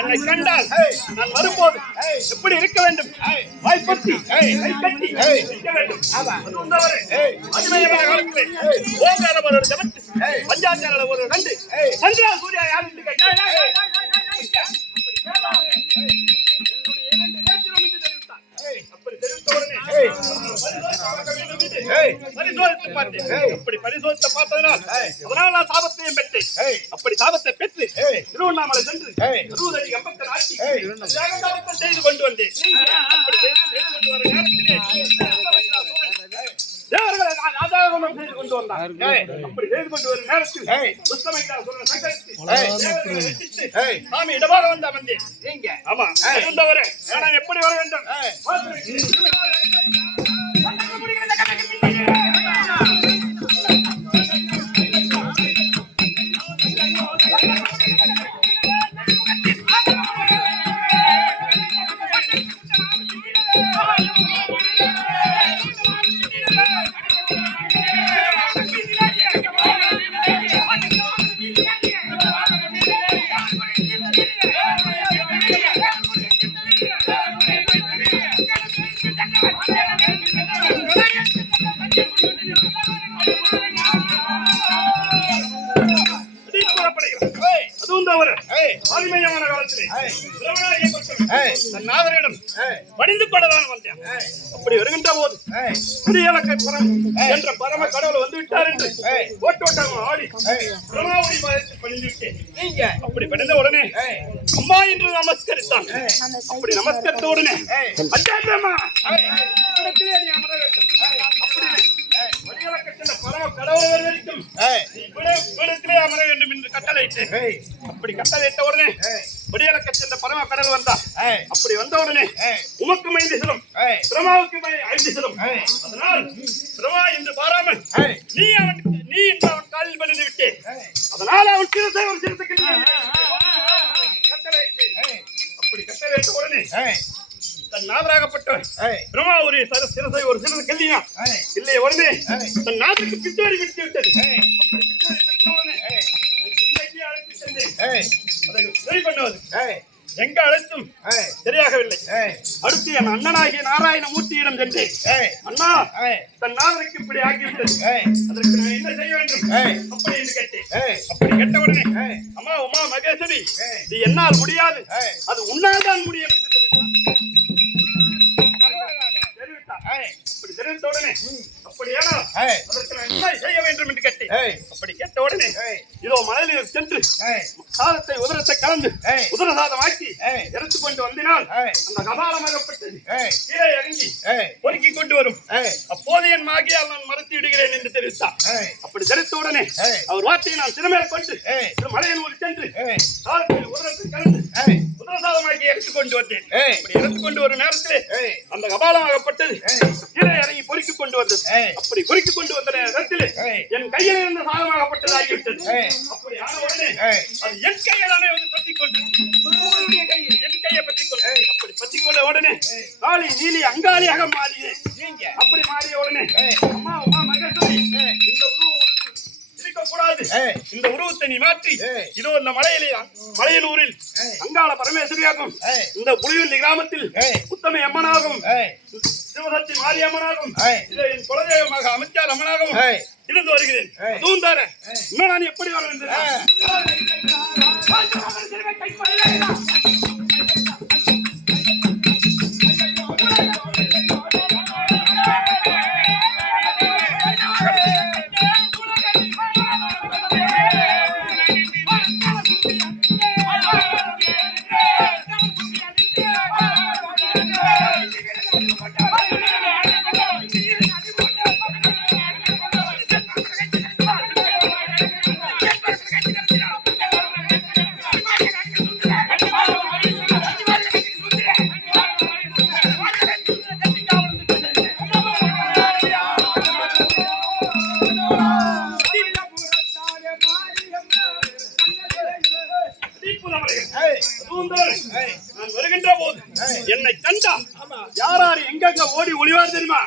என்னை கண்டால் நான் வரும்போது எப்படி இருக்க வேண்டும்? வாய்ப்பத்தி இருக்க வேண்டும். பஞ்சாச்சார ஒரு நண்டு சந்திரா சூர்யா யாரு பரிசோதித்து பார்த்ததனால் அதனால் நான் சாபத்தையும் பெற்றேன். அப்படி சாபத்தை பெற்று திருவண்ணாமலை சென்று 20 அடி கம்பத்தில் ஆட்சி செய்து கொண்டு வந்தேன். ராஜாகமம் செய்து கொண்டு வந்தான். அப்படி செய்து கொண்டு வரும் நேரத்தில் சாமி இடமாக வந்த வந்தேன். நீங்க ஆமா இருந்தவரே நான் எப்படி வர வேண்டும்? பணிந்து கொண்டதான் வந்தேன். அப்படி வருகின்ற போது என்ற பரம கடவுள் வந்து விட்டார் என்று ஓட்டோட்டம் ஆடி பிரமாவதி பணிந்து விட்டேன். அப்படி பணிந்த உடனே அம்மா என்று நமஸ்கரித்தான். அப்படி நமஸ்கரித்த உடனே அம்மா பரம கடவுள் வரைக்கும் அமர வேண்டும் என்று கட்டளையிட்டேன். அப்படி கட்டளையிட்ட உடனே வடியலக்க சென்ற பரம கடல் வந்தான். அப்படி வந்த உடனே உமக்கு 5 சிலம் பிரமாவுக்கு 5 சிலம். அதனால் பிரமா என்று பாராமல் நீ என்று அவன் காலில் பணிந்து விட்டேன். அதனால் அவன் சிறுத்தை ஒரு சிறுத்தைக்கு கட்டளையிட்டேன். அப்படி கட்டளையிட்ட உடனே தன் நாதராகப்பட்டவன் பிரமா ஒரு சிறுத்தை ஒரு சிறுத்தை கல்லினா இல்லை உடனே தன் நாதருக்கு பிச்சோரி பிடித்து விட்டது. பிடித்த உடனே அழைத்து சென்றேன். சரி பண்ணுவது எங்க அழைத்தும் சரியாகவில்லை. அடுத்து என் அண்ணனாகிய நாராயணமூர்த்தியிடம் சென்றேன். அண்ணா தன் நாதருக்கு இப்படி ஆகிவிட்டது, அதற்கு நான் என்ன செய்ய வேண்டும் அப்படி என்று கேட்டேன். அப்படி கேட்ட உடனே அம்மா உமா மகேஸ்வரி இது என்னால் முடியாது, அது உன்னால் தான் முடியும் என்று தெரிவித்தார். அப்படி தெரிவித்த உடனே அப்படியானா அதற்கு நான் என்ன செய்ய வேண்டும் என்று கேட்டேன். அப்படி கேட்ட உடனே இதோ மலையில் சென்று சாதத்தை உதரத்தை கலந்து உதர சாதம் ஆக்கி எடுத்துக் கொண்டு வந்தினால் அந்த கபாலமாகப்பட்டது கீழே இறங்கி பொறுக்கி கொண்டு வரும். அப்போது என் மாகியால் நான் மறுத்து விடுகிறேன் என்று தெரிவித்தார். அப்படி தெரிவித்த உடனே அவர் வார்த்தையை நான் சிறுமேல் கொண்டு மலையின் ஊர் சென்று சாதத்தில் உதரத்தை கலந்து உதர சாதமாக்கி எடுத்துக்கொண்டு வந்தேன். அப்படி எடுத்துக்கொண்டு வரும் நேரத்திலே அந்த கபாலமாகப்பட்டது கீழே இறங்கி பொறுக்கி கொண்டு வந்தது. அப்படி பொறுக்கி கொண்டு வந்த நேரத்தில் என் கையில் இருந்த சாதமாகப்பட்டது ஆகிவிட்டது. அப்படி ஆன உடனே அது என் கையிலானே வந்து பற்றிக் கொண்டு என் கையை பற்றிக் கொண்டு அப்படி பற்றிக் கொண்ட உடனே காளி நீலி அங்காளியாக மாறினேன். அப்படி மாறிய உடனே அம்மா அம்மா மகேஸ்வரி இந்த உருவம் இருக்கக்கூடாது, இந்த உருவத்தை நீ மாற்றி இதோ இந்த மலையின் ஊரில் அங்காள பரமேஸ்வரியாகும், இந்த புலியுள்ளி கிராமத்தில் உத்தம அம்மனாகும், சிவசக்தி மாரியம்மனாகும், இதை என் குலதெய்வமாக அமைச்சார் அம்மனாகவும் இருந்து வருகிறேன். அதுவும் தார இன்னும் நான் எப்படி வர வேண்டும்? நான் வருகின்ற போது என்னை கண்டா யார் யார் எங்கெங்க ஓடி ஒளிவார் தெரியுமா?